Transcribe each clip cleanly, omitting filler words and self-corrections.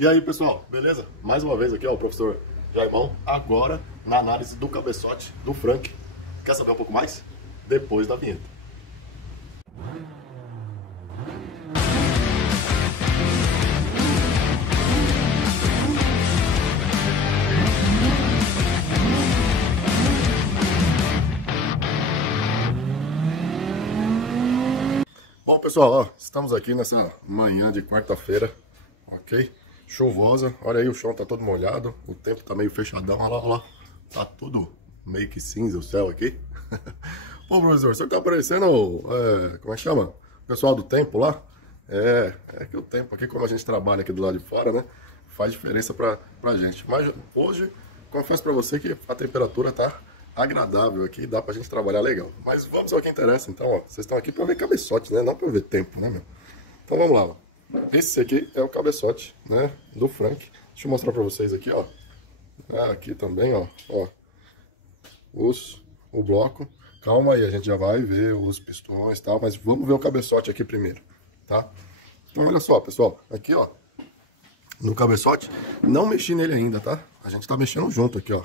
E aí, pessoal, beleza? Mais uma vez aqui, ó, o professor Jaimão, agora na análise do cabeçote do Frank. Quer saber um pouco mais? Depois da vinheta. Bom, pessoal, ó, estamos aqui nessa manhã de quarta-feira, ok? Chuvosa, olha aí, o chão tá todo molhado, o tempo tá meio fechadão, olha lá, tá tudo meio que cinza o céu aqui. Bom, professor, o senhor tá parecendo, como é que chama? O pessoal do tempo lá? É que o tempo aqui, como a gente trabalha aqui do lado de fora, né, faz diferença pra gente. Mas hoje, confesso pra você que a temperatura tá agradável aqui, dá pra gente trabalhar legal. Mas vamos ao que interessa, então, ó. Vocês estão aqui pra ver cabeçote, né? Não pra ver tempo, né, meu? Então vamos lá, ó. Esse aqui é o cabeçote, né, do Frank. Deixa eu mostrar pra vocês aqui, ó. Aqui também, ó. O bloco. Calma aí, a gente já vai ver os pistões e tal, mas vamos ver o cabeçote aqui primeiro, tá? Então olha só, pessoal. Aqui, ó. No cabeçote, não mexi nele ainda, tá? A gente tá mexendo junto aqui, ó.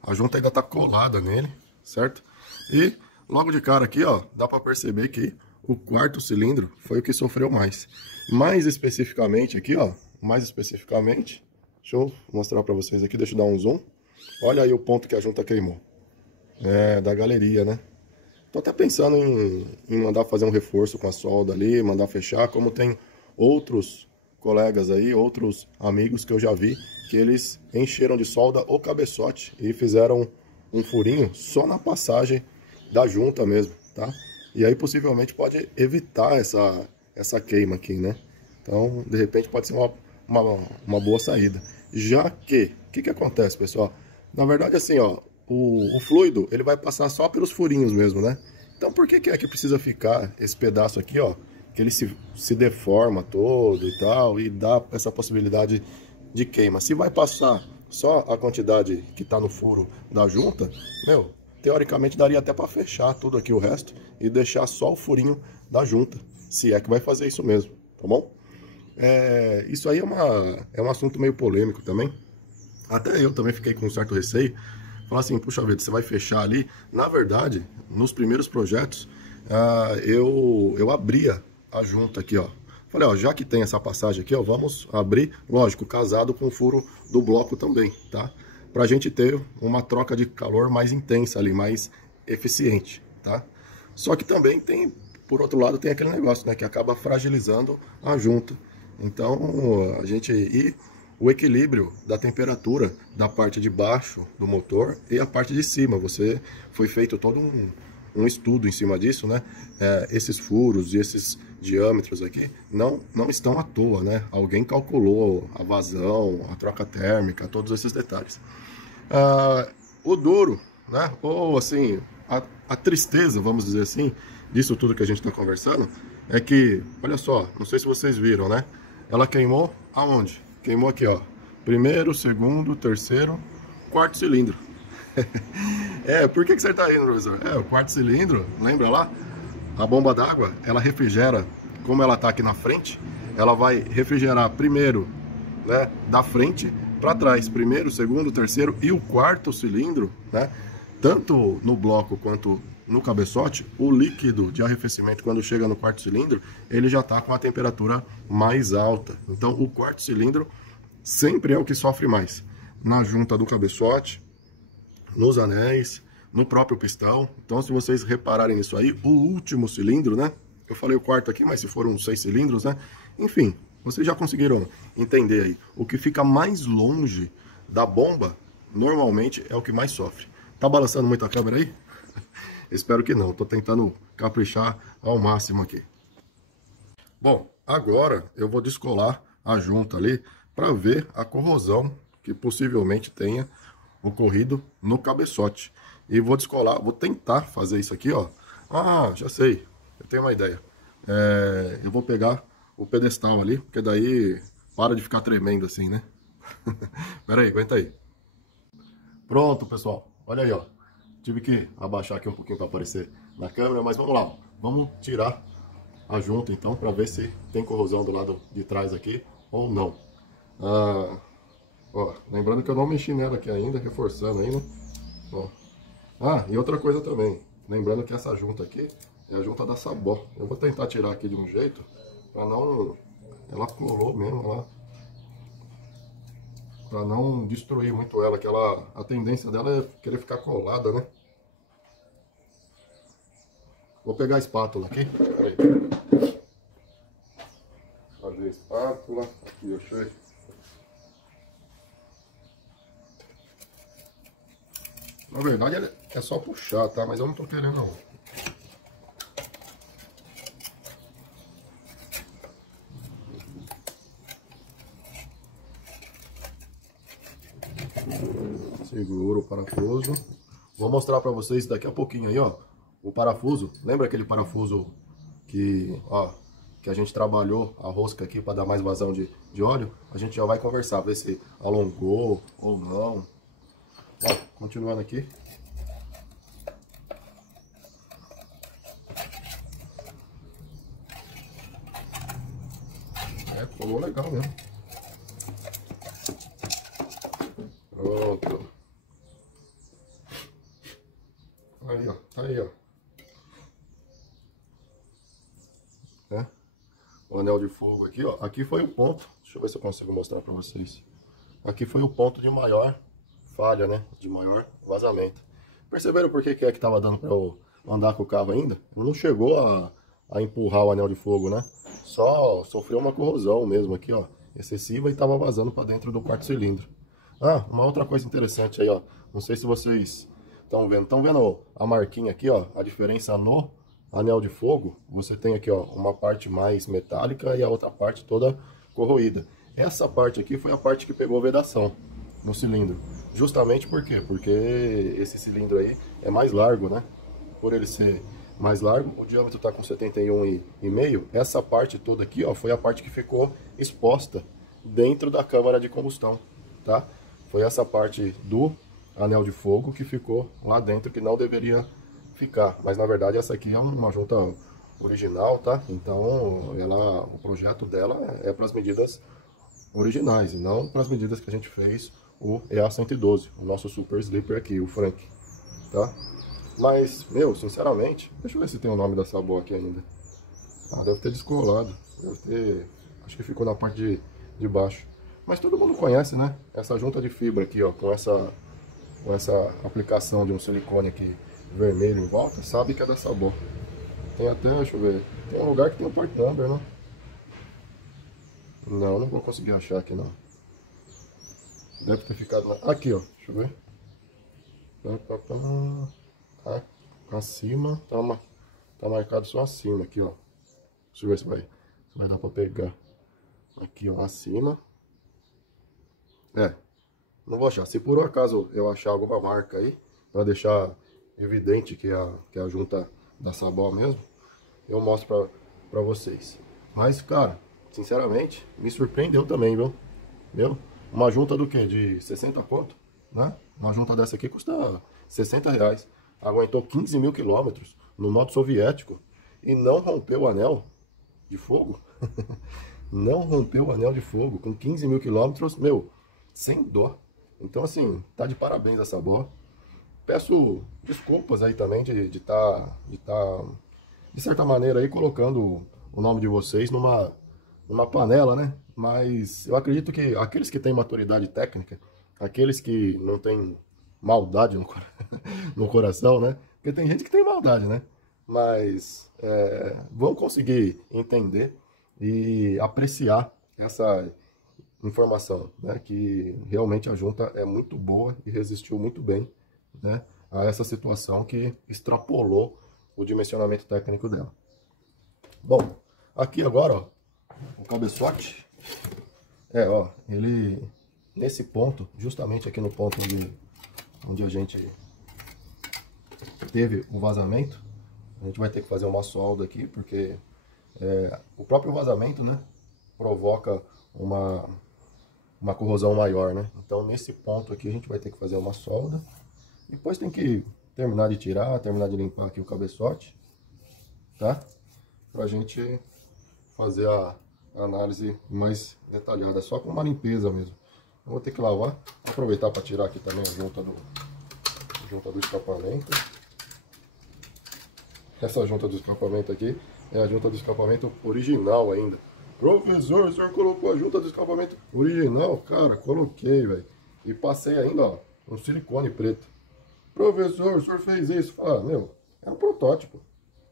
A junta ainda tá colada nele, certo? E logo de cara aqui, ó, dá pra perceber que o quarto cilindro foi o que sofreu mais. Mais especificamente aqui, ó, deixa eu mostrar pra vocês aqui, deixa eu dar um zoom. Olha aí o ponto que a junta queimou. Da galeria, né? Tô até pensando em mandar fazer um reforço com a solda ali, mandar fechar, como tem outros colegas aí, outros amigos que eu já vi, que eles encheram de solda o cabeçote e fizeram um furinho só na passagem da junta mesmo, tá? E aí possivelmente pode evitar essa queima aqui, né? Então, de repente pode ser uma boa saída. Já que, o que acontece, pessoal? Na verdade, assim, ó, o fluido, ele vai passar só pelos furinhos mesmo, né? Então, por que é que precisa ficar esse pedaço aqui, ó, que ele se deforma todo e tal, e dá essa possibilidade de queima? Se vai passar só a quantidade que tá no furo da junta, meu, teoricamente daria até para fechar tudo aqui o resto e deixar só o furinho da junta, se é que vai fazer isso mesmo, tá bom? Isso aí é um assunto meio polêmico também. Até eu também fiquei com um certo receio. Falar assim, puxa vida, você vai fechar ali. Na verdade, nos primeiros projetos, eu abria a junta aqui, ó. Falei, ó, já que tem essa passagem aqui, ó, vamos abrir, lógico, casado com o furo do bloco também, tá? Pra gente ter uma troca de calor mais intensa ali, mais eficiente, tá? Só que também tem, por outro lado, tem aquele negócio, né, que acaba fragilizando a junta. Então, e o equilíbrio da temperatura da parte de baixo do motor e a parte de cima. Foi feito todo um estudo em cima disso, né? Esses furos e esses diâmetros aqui não estão à toa, né? Alguém calculou a vazão, a troca térmica, todos esses detalhes. O duro, né? Ou assim, a tristeza, vamos dizer assim, disso tudo que a gente está conversando, é que, olha só, não sei se vocês viram, né? Ela queimou aonde? Queimou aqui, ó. Primeiro, segundo, terceiro, quarto cilindro. Por que você tá rindo, professor? O quarto cilindro, lembra lá? A bomba d'água, ela refrigera, como ela tá aqui na frente, ela vai refrigerar primeiro, né, da frente para trás. Primeiro, segundo, terceiro e o quarto cilindro, né? Tanto no bloco quanto no cabeçote, o líquido de arrefecimento, quando chega no quarto cilindro, ele já está com a temperatura mais alta. Então, o quarto cilindro sempre é o que sofre mais. Na junta do cabeçote, nos anéis, no próprio pistão. Então, se vocês repararem nisso aí, o último cilindro, né? Eu falei o quarto aqui, mas se foram 6 cilindros, né? Enfim, vocês já conseguiram entender aí. O que fica mais longe da bomba, normalmente, é o que mais sofre. Tá balançando muito a câmera aí? Espero que não, tô tentando caprichar ao máximo aqui. Bom, agora eu vou descolar a junta ali para ver a corrosão que possivelmente tenha ocorrido no cabeçote. E vou descolar, vou tentar fazer isso aqui, ó. Já sei, eu tenho uma ideia. Eu vou pegar o pedestal ali, porque daí para de ficar tremendo assim, né? Pera aí, aguenta aí. Pronto, pessoal, olha aí, ó. Tive que abaixar aqui um pouquinho para aparecer na câmera, mas vamos lá. Vamos tirar a junta então, para ver se tem corrosão do lado de trás aqui ou não. Ah, ó, lembrando que eu não mexi nela aqui ainda, reforçando ainda. Ó. Ah, e outra coisa também. Lembrando que essa junta aqui é a junta da Sabó. Eu vou tentar tirar aqui de um jeito para não... Ela colou mesmo, ela... Para não destruir muito ela, que ela... A tendência dela é querer ficar colada, né? Vou pegar a espátula aqui. Peraí. Fazer a espátula. Aqui, achei. Na verdade é só puxar, tá? Mas eu não tô querendo não. Segura o parafuso. Vou mostrar pra vocês daqui a pouquinho aí, ó. O parafuso. Lembra aquele parafuso que, ó, que a gente trabalhou a rosca aqui para dar mais vazão de óleo? A gente já vai conversar, ver se alongou ou não. Ó, continuando aqui. É, colou legal mesmo. Pronto. Aí, ó. Aí, ó. É. O anel de fogo aqui, ó. Aqui foi o ponto. Deixa eu ver se eu consigo mostrar pra vocês. Aqui foi o ponto de maior falha, né? De maior vazamento. Perceberam por que é que tava dando pra eu andar com o carro ainda? Não chegou a empurrar o anel de fogo, né? Só sofreu uma corrosão mesmo aqui, ó. Excessiva e tava vazando pra dentro do quarto cilindro. Ah, uma outra coisa interessante aí, ó. Não sei se vocês estão vendo. Estão vendo a marquinha aqui, ó? A diferença no anel de fogo. Você tem aqui, ó, uma parte mais metálica e a outra parte toda corroída. Essa parte aqui foi a parte que pegou vedação no cilindro. Justamente por quê? Porque esse cilindro aí é mais largo, né? Por ele ser mais largo, o diâmetro está com 71,5. Essa parte toda aqui, ó, foi a parte que ficou exposta dentro da câmara de combustão, tá? Foi essa parte do anel de fogo que ficou lá dentro, que não deveria ficar. Mas na verdade essa aqui é uma junta original, tá? Então ela, o projeto dela é para as medidas originais e não para as medidas que a gente fez o EA112, o nosso super sleeper aqui, o Frank, tá? Mas, meu, sinceramente, deixa eu ver se tem o nome da Sabó aqui ainda. Ah, deve ter descolado, deve ter, acho que ficou na parte de baixo. Mas todo mundo conhece, né? Essa junta de fibra aqui, ó, com essa aplicação de um silicone aqui vermelho em volta, sabe que é da Sabó. Tem até, deixa eu ver, tem um lugar que tem o part number, né? Não vou conseguir achar aqui não. Deve ter ficado na... Aqui, ó, deixa eu ver. Tá, acima, tá marcado só acima aqui, ó. Deixa eu ver se vai dar pra pegar. Aqui, ó, acima. É, não vou achar. Se por um acaso eu achar alguma marca aí, pra deixar evidente que é a junta da Sabó mesmo, eu mostro pra vocês. Mas, cara, sinceramente, me surpreendeu também, viu? Uma junta do que? De 60 conto, né? Uma junta dessa aqui custa 60 reais. Aguentou 15 mil quilômetros no modo soviético e não rompeu o anel de fogo. Não rompeu o anel de fogo com 15 mil quilômetros, meu, sem dó. Então, assim, tá de parabéns a Sabó. Peço desculpas aí também de tá, de certa maneira aí, colocando o nome de vocês numa panela, né? Mas eu acredito que aqueles que têm maturidade técnica, aqueles que não têm maldade no coração, né? Porque tem gente que tem maldade, né? Mas vão conseguir entender e apreciar essa informação, né? Que realmente a junta é muito boa e resistiu muito bem, né? A essa situação que extrapolou o dimensionamento técnico dela. Bom, aqui agora, ó, o cabeçote, ó, ele, nesse ponto, justamente aqui no ponto onde a gente teve o vazamento, a gente vai ter que fazer uma solda aqui, porque o próprio vazamento, né, provoca uma corrosão maior, né? Então, nesse ponto aqui, a gente vai ter que fazer uma solda. Depois tem que terminar de tirar, terminar de limpar aqui o cabeçote, tá? Pra gente fazer análise mais detalhada, só com uma limpeza mesmo. Eu vou ter que lavar, aproveitar para tirar aqui também a junta do escapamento. Essa junta do escapamento aqui é a junta do escapamento original ainda. Professor, o senhor colocou a junta do escapamento original? Cara, coloquei, velho. E passei ainda, ó, um silicone preto. Professor, o senhor fez isso? Fala, meu, é um protótipo.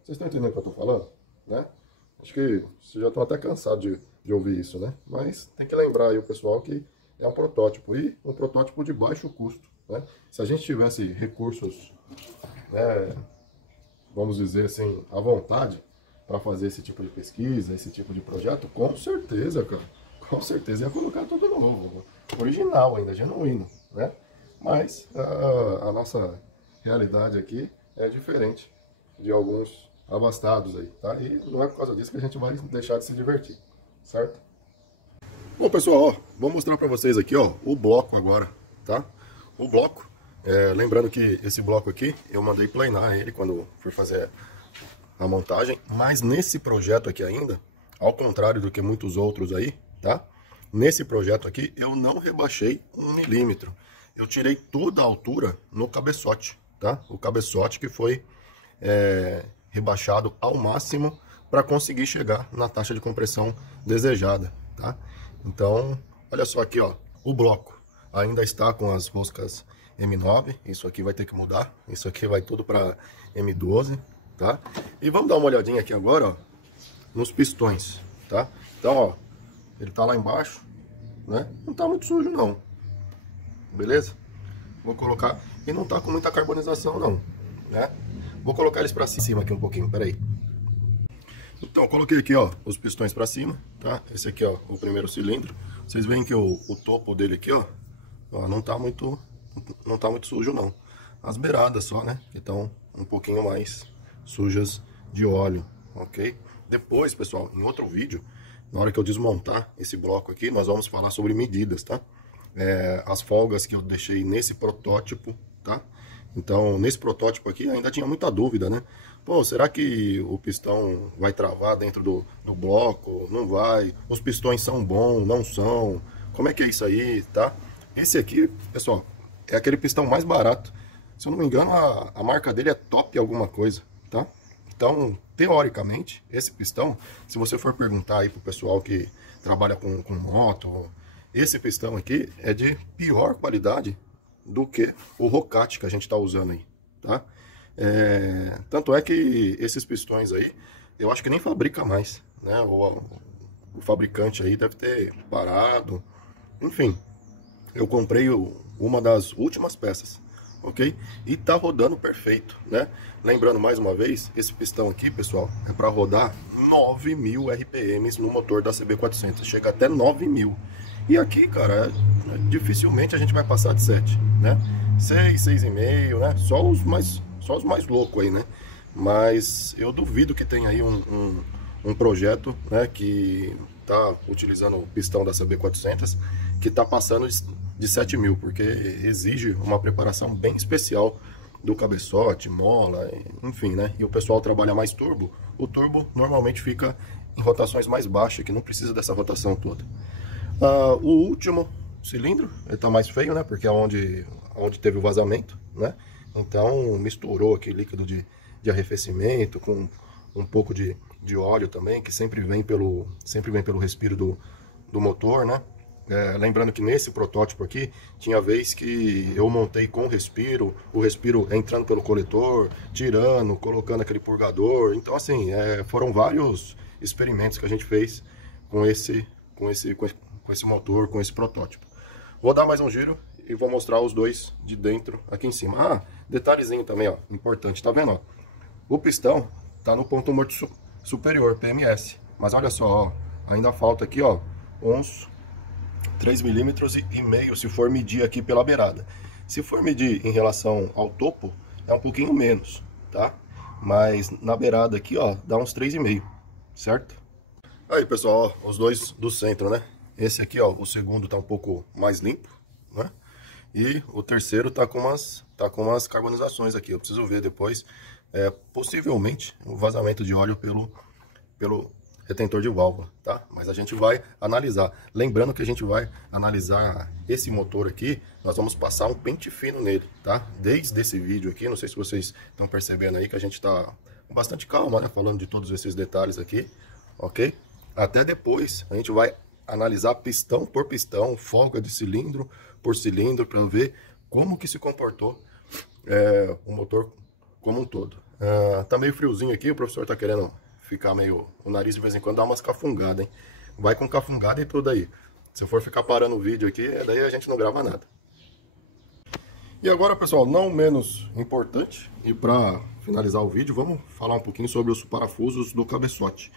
Vocês estão entendendo o que eu tô falando? Né? Acho que vocês já estão até cansados de ouvir isso, né? Mas tem que lembrar aí o pessoal que é um protótipo. E um protótipo de baixo custo, né? Se a gente tivesse recursos, né, vamos dizer assim, à vontade para fazer esse tipo de pesquisa, esse tipo de projeto, com certeza, cara. Com certeza ia colocar tudo novo. Original ainda, genuíno, né? Mas a nossa realidade aqui é diferente de alguns abastados aí, tá? E não é por causa disso que a gente vai deixar de se divertir, certo? Bom, pessoal, ó, vou mostrar para vocês aqui, ó, o bloco agora, tá? O bloco, lembrando que esse bloco aqui, eu mandei planar ele quando fui fazer a montagem, mas nesse projeto aqui ainda, ao contrário do que muitos outros aí, tá? Nesse projeto aqui, eu não rebaixei 1 milímetro. Eu tirei toda a altura no cabeçote, tá? O cabeçote que foi rebaixado ao máximo para conseguir chegar na taxa de compressão desejada, tá? Então, olha só aqui, ó, o bloco ainda está com as roscas M9, isso aqui vai ter que mudar, isso aqui vai tudo para M12, tá? E vamos dar uma olhadinha aqui agora, ó, nos pistões, tá? Então, ó, ele tá lá embaixo, né? Não tá muito sujo não, beleza? Vou colocar, e não tá com muita carbonização não, né? Vou colocar eles para cima aqui um pouquinho, peraí. Então, eu coloquei aqui, ó, os pistões para cima, tá? Esse aqui, ó, o primeiro cilindro. Vocês veem que o topo dele aqui, ó, não tá muito sujo não. As beiradas só, né, que estão um pouquinho mais sujas de óleo, ok? Depois, pessoal, em outro vídeo, na hora que eu desmontar esse bloco aqui, nós vamos falar sobre medidas, tá? As folgas que eu deixei nesse protótipo, tá? Então, nesse protótipo aqui ainda tinha muita dúvida, né? Pô, será que o pistão vai travar dentro do bloco? Não vai? Os pistões são bons? Não são? Como é que é isso aí, tá? Esse aqui, pessoal, é aquele pistão mais barato. Se eu não me engano, a marca dele é Top alguma coisa, tá? Então, teoricamente, esse pistão, se você for perguntar aí pro pessoal que trabalha com moto, esse pistão aqui é de pior qualidade do que o Rocate que a gente está usando aí, tá? Tanto é que esses pistões aí, eu acho que nem fabrica mais, né? O fabricante aí deve ter parado. Enfim, eu comprei uma das últimas peças, ok? E tá rodando perfeito, né? Lembrando mais uma vez, esse pistão aqui, pessoal, é para rodar 9.000 RPMs no motor da CB400, chega até 9.000. E aqui, cara, dificilmente a gente vai passar de 7, né? 6, 6,5, né? Só os mais loucos aí, né? Mas eu duvido que tenha aí um projeto, né, que tá utilizando o pistão da CB400 que tá passando de 7.000, porque exige uma preparação bem especial do cabeçote, mola, enfim, né? E o pessoal trabalha mais turbo. O turbo normalmente fica em rotações mais baixas, que não precisa dessa rotação toda. O último cilindro, ele tá mais feio, né? Porque é onde teve o vazamento, né? Então misturou aqui líquido de arrefecimento com um pouco de óleo também, que sempre vem pelo respiro do motor, né? Lembrando que nesse protótipo aqui, tinha vez que eu montei com o respiro entrando pelo coletor, tirando, colocando aquele purgador. Então assim, foram vários experimentos que a gente fez com esse motor, com esse protótipo. Vou dar mais um giro e vou mostrar os dois de dentro aqui em cima. Detalhezinho também, ó, importante, tá vendo, ó? O pistão tá no ponto morto superior, PMS. Mas olha só, ó, ainda falta aqui, ó, uns 3,5 milímetros se for medir aqui pela beirada. Se for medir em relação ao topo, é um pouquinho menos, tá? Mas na beirada aqui, ó, dá uns 3,5, certo? Aí, pessoal, ó, os dois do centro, né? Esse aqui, ó, o segundo tá um pouco mais limpo, né? E o terceiro tá com umas carbonizações aqui. Eu preciso ver depois, possivelmente, um vazamento de óleo pelo retentor de válvula, tá? Mas a gente vai analisar. Lembrando que a gente vai analisar esse motor aqui, nós vamos passar um pente fino nele, tá? Desde esse vídeo aqui, não sei se vocês estão percebendo aí que a gente tá com bastante calma, né? Falando de todos esses detalhes aqui, ok? Até depois a gente vai analisar pistão por pistão, folga de cilindro por cilindro, para ver como que se comportou o motor como um todo. Tá meio friozinho aqui, o professor tá querendo ficar meio... O nariz de vez em quando dá umas cafungadas, hein? Vai com cafungada e tudo aí. Se eu for ficar parando o vídeo aqui, daí a gente não grava nada. E agora, pessoal, não menos importante, e para finalizar o vídeo, vamos falar um pouquinho sobre os parafusos do cabeçote.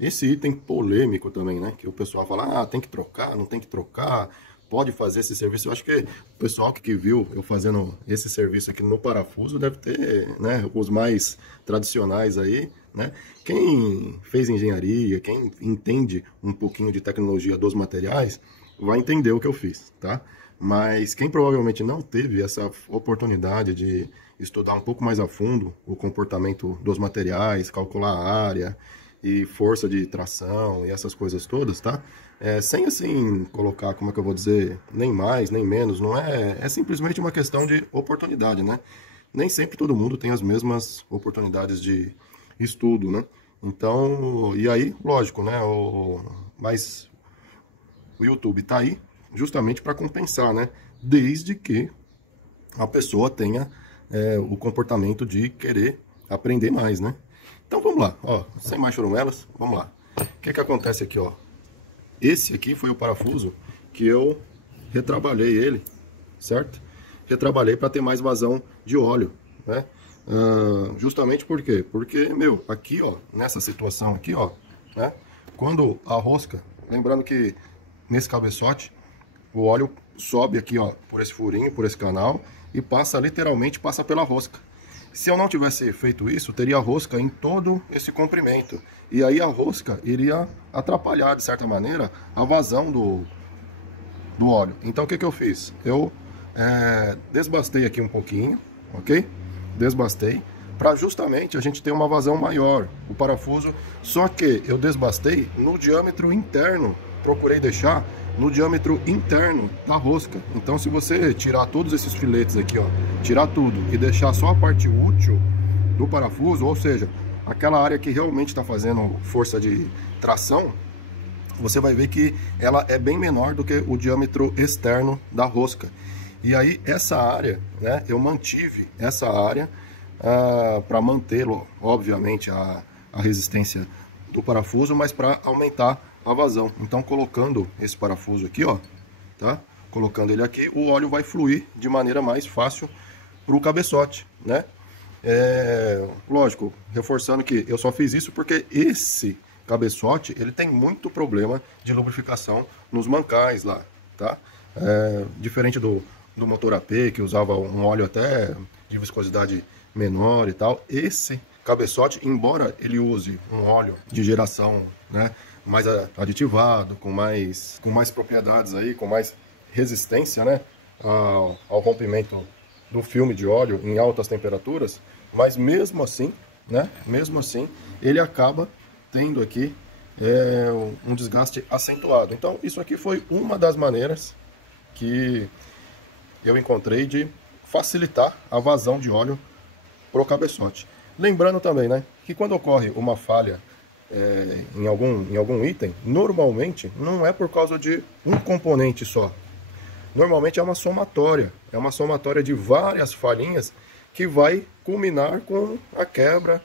Esse item polêmico também, né? Que o pessoal fala, tem que trocar, não tem que trocar, pode fazer esse serviço. Eu acho que o pessoal que viu eu fazendo esse serviço aqui no parafuso deve ter, né, os mais tradicionais aí, né? Quem fez engenharia, quem entende um pouquinho de tecnologia dos materiais, vai entender o que eu fiz, tá? Mas quem provavelmente não teve essa oportunidade de estudar um pouco mais a fundo o comportamento dos materiais, calcular a área e força de tração e essas coisas todas, tá? Sem assim colocar, como é que eu vou dizer, nem mais, nem menos, não é? É simplesmente uma questão de oportunidade, né? Nem sempre todo mundo tem as mesmas oportunidades de estudo, né? Então, e aí, lógico, né? Mas o YouTube tá aí justamente para compensar, né? Desde que a pessoa tenha o comportamento de querer aprender mais, né? Então vamos lá, ó, sem mais chorumelas, vamos lá. O que que acontece aqui, ó? Esse aqui foi o parafuso que eu retrabalhei ele, certo? Retrabalhei para ter mais vazão de óleo, né? Justamente por quê? Porque, meu, aqui, ó, nessa situação aqui, ó, né? Quando a rosca, lembrando que nesse cabeçote, o óleo sobe aqui, ó, por esse furinho, por esse canal e passa, literalmente, passa pela rosca. Se eu não tivesse feito isso, teria rosca em todo esse comprimento. E aí a rosca iria atrapalhar, de certa maneira, a vazão do óleo. Então o que que eu fiz? Eu desbastei aqui um pouquinho, ok? Desbastei, para justamente a gente ter uma vazão maior, o parafuso. Só que eu desbastei no diâmetro interno, procurei deixar no diâmetro interno da rosca. Então se você tirar todos esses filetes aqui, ó, tirar tudo e deixar só a parte útil do parafuso, ou seja, aquela área que realmente está fazendo força de tração, você vai ver que ela é bem menor do que o diâmetro externo da rosca. E aí essa área, né, eu mantive essa área para mantê-lo, obviamente, a resistência do parafuso, mas para aumentar a vazão. Então colocando esse parafuso aqui, ó, tá? Colocando ele aqui, o óleo vai fluir de maneira mais fácil para o cabeçote, né? Lógico, reforçando que eu só fiz isso porque esse cabeçote, ele tem muito problema de lubrificação nos mancais lá, tá? Diferente do motor AP, que usava um óleo até de viscosidade menor e tal, esse cabeçote, embora ele use um óleo de geração, né, mais aditivado, com mais propriedades aí, com mais resistência, né, ao rompimento do filme de óleo em altas temperaturas, mas mesmo assim, né, ele acaba tendo aqui um desgaste acentuado. Então isso aqui foi uma das maneiras que eu encontrei de facilitar a vazão de óleo pro cabeçote. Lembrando também, né, que quando ocorre uma falha em algum item, normalmente não é por causa de um componente só. Normalmente é uma somatória de várias falhinhas que vai culminar com a quebra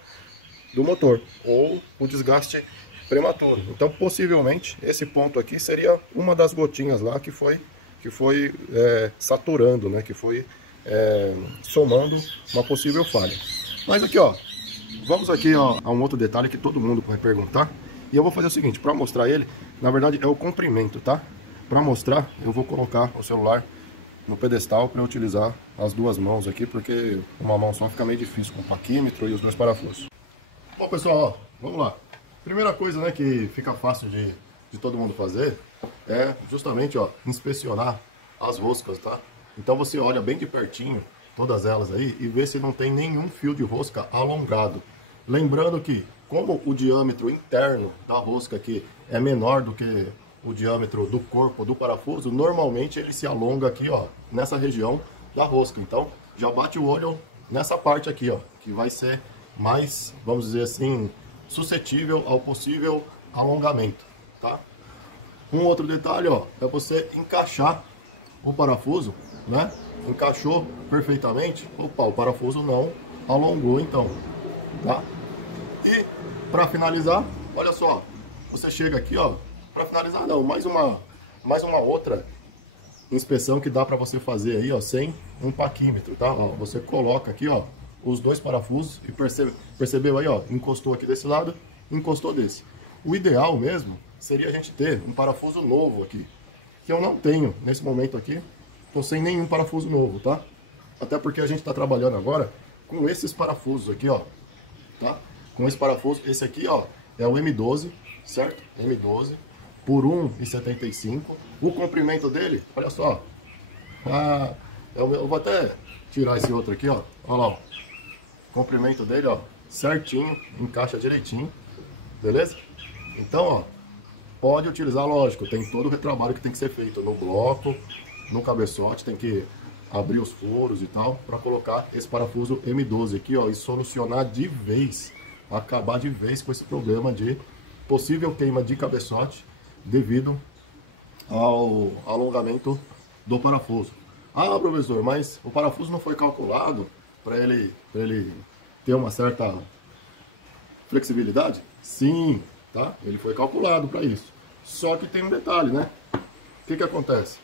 do motor ou o desgaste prematuro. Então, possivelmente, esse ponto aqui seria uma das gotinhas lá que foi saturando, né, que foi somando uma possível falha. Mas aqui, ó, vamos aqui, ó, a um outro detalhe que todo mundo vai perguntar. E eu vou fazer o seguinte, para mostrar ele, na verdade é o comprimento, tá? Para mostrar, eu vou colocar o celular no pedestal para eu utilizar as duas mãos aqui, porque uma mão só fica meio difícil com o paquímetro e os dois parafusos. Bom, pessoal, ó, vamos lá. Primeira coisa, né, que fica fácil de todo mundo fazer é justamente, ó, inspecionar as roscas, tá? Então você olha bem de pertinho todas elas aí e vê se não tem nenhum fio de rosca alongado. Lembrando que como o diâmetro interno da rosca aqui é menor do que o diâmetro do corpo do parafuso, normalmente ele se alonga aqui, ó, nessa região da rosca. Então, já bate o olho nessa parte aqui, ó, que vai ser mais, vamos dizer assim, suscetível ao possível alongamento, tá? Um outro detalhe, ó, é você encaixar o parafuso, né? Encaixou perfeitamente, opa, o parafuso não alongou então, tá? E para finalizar, olha só, você chega aqui, ó, para finalizar não, mais uma outra inspeção que dá para você fazer aí, ó, sem um paquímetro, tá? Ó, você coloca aqui, ó, os dois parafusos e percebeu aí, ó, encostou aqui desse lado, encostou desse. O ideal mesmo seria a gente ter um parafuso novo aqui, que eu não tenho nesse momento aqui, tô sem nenhum parafuso novo, tá? Até porque a gente está trabalhando agora com esses parafusos aqui, ó, tá? Com esse parafuso, esse aqui, ó, é o M12, certo? M12 por 1,75. O comprimento dele, olha só, eu vou até tirar esse outro aqui, ó, olha lá, ó. O comprimento dele, ó, certinho, encaixa direitinho, beleza? Então, ó, pode utilizar, lógico, tem todo o retrabalho que tem que ser feito no bloco, no cabeçote, tem que abrir os furos e tal, para colocar esse parafuso M12 aqui, ó, e solucionar de vez, acabar de vez com esse problema de possível queima de cabeçote devido ao alongamento do parafuso. Ah, professor, mas o parafuso não foi calculado para ele ter uma certa flexibilidade? Sim, tá? Ele foi calculado para isso. Só que tem um detalhe, né? O que acontece?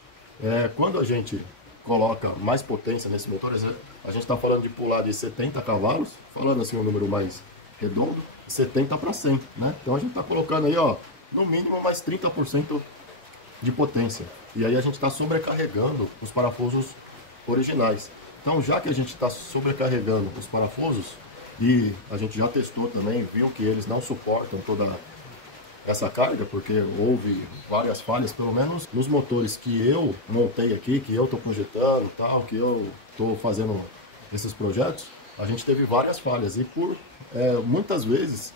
Quando a gente coloca mais potência nesse motor, a gente está falando de pular de 70 cavalos, falando assim um número mais redondo, 70 para 100, né? Então a gente está colocando aí, ó, no mínimo mais 30% de potência. E aí a gente está sobrecarregando os parafusos originais. Então, já que a gente está sobrecarregando os parafusos, e a gente já testou também, viu que eles não suportam toda essa carga, porque houve várias falhas, pelo menos nos motores que eu montei aqui, que eu estou projetando, tal, que eu estou fazendo esses projetos, a gente teve várias falhas. E por muitas vezes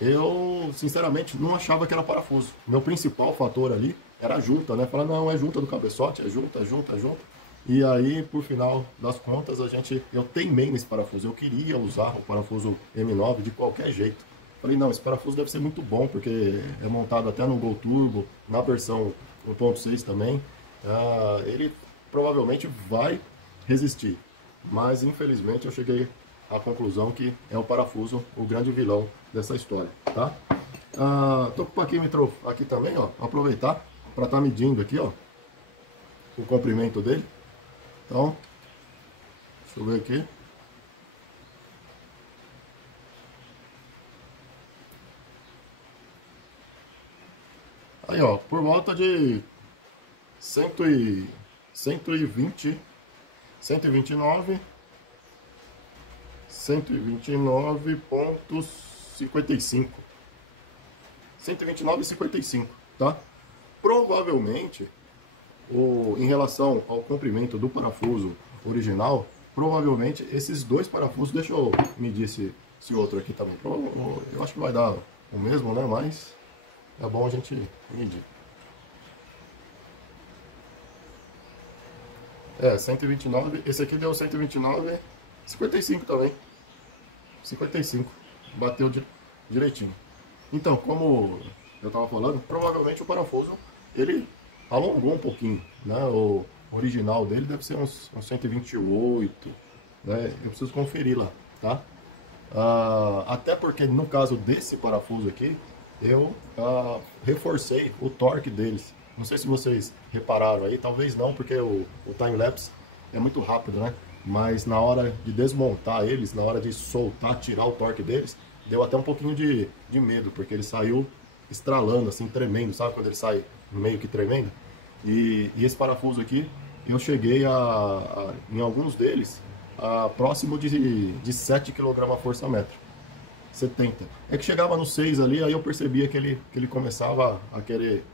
eu sinceramente não achava que era parafuso. Meu principal fator ali era a junta, né? Falar, não, é junta do cabeçote, é junta, é junta, é junta. E aí, por final das contas, eu teimei nesse parafuso. Eu queria usar o parafuso M9 de qualquer jeito. Falei, não, esse parafuso deve ser muito bom, porque é montado até no Gol Turbo, na versão 1.6 também. Ele provavelmente vai resistir. Mas, infelizmente, eu cheguei à conclusão que é o parafuso o grande vilão dessa história, tá? Tô com o paquímetro aqui também, ó. Aproveitar para estar medindo aqui, ó, o comprimento dele. Então, deixa eu ver aqui. Aí, ó, por volta de 129, 129,55. 129,55, tá? Provavelmente, em relação ao comprimento do parafuso original, provavelmente esses dois parafusos, deixa eu medir esse outro aqui também. Eu acho que vai dar o mesmo, né? Mas é bom a gente medir. 129, esse aqui deu 129,55 também. 55, bateu direitinho. Então, como eu tava falando, provavelmente o parafuso, ele alongou um pouquinho, né? O original dele deve ser uns 128, né? Eu preciso conferir lá, tá? Até porque no caso desse parafuso aqui, eu reforcei o torque deles. Não sei se vocês repararam aí, talvez não, porque o time-lapse é muito rápido, né? Mas na hora de desmontar eles, na hora de soltar, tirar o torque deles, deu até um pouquinho de medo, porque ele saiu estralando, assim, tremendo, sabe? Quando ele sai meio que tremendo. E esse parafuso aqui, eu cheguei em alguns deles, próximo de 7 kgfm. 70. É que chegava no 6 ali, aí eu percebia que ele começava a querer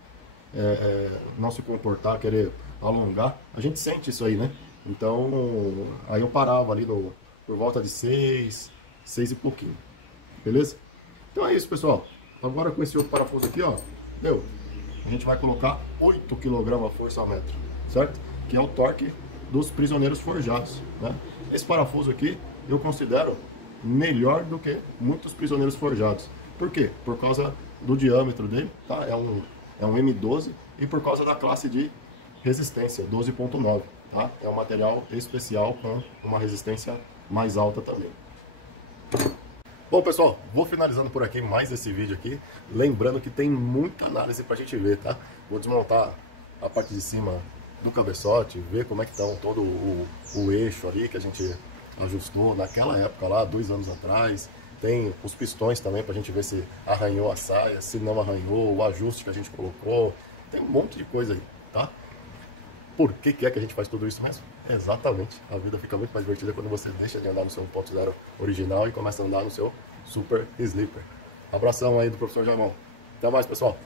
não se comportar, querer alongar. A gente sente isso aí, né? Então, aí eu parava ali por volta de 6 e pouquinho. Beleza? Então é isso, pessoal. Agora com esse outro parafuso aqui, ó, deu. A gente vai colocar 8 kg força-metro, certo? Que é o torque dos prisioneiros forjados, né? Esse parafuso aqui eu considero melhor do que muitos prisioneiros forjados. Por quê? Por causa do diâmetro dele, tá? É um M12 e por causa da classe de resistência, 12.9, tá? É um material especial com uma resistência mais alta também. Bom, pessoal, vou finalizando por aqui mais esse vídeo aqui, lembrando que tem muita análise pra gente ver, tá? Vou desmontar a parte de cima do cabeçote, ver como é que estão todo o eixo ali que a gente ajustou naquela época lá, 2 anos atrás. Tem os pistões também pra gente ver se arranhou a saia, se não arranhou, o ajuste que a gente colocou. Tem um monte de coisa aí, tá? Por que é que a gente faz tudo isso mesmo? Exatamente, a vida fica muito mais divertida quando você deixa de andar no seu 1.0 original e começa a andar no seu Super Sleeper. Abração aí do professor Jamão. Até mais, pessoal.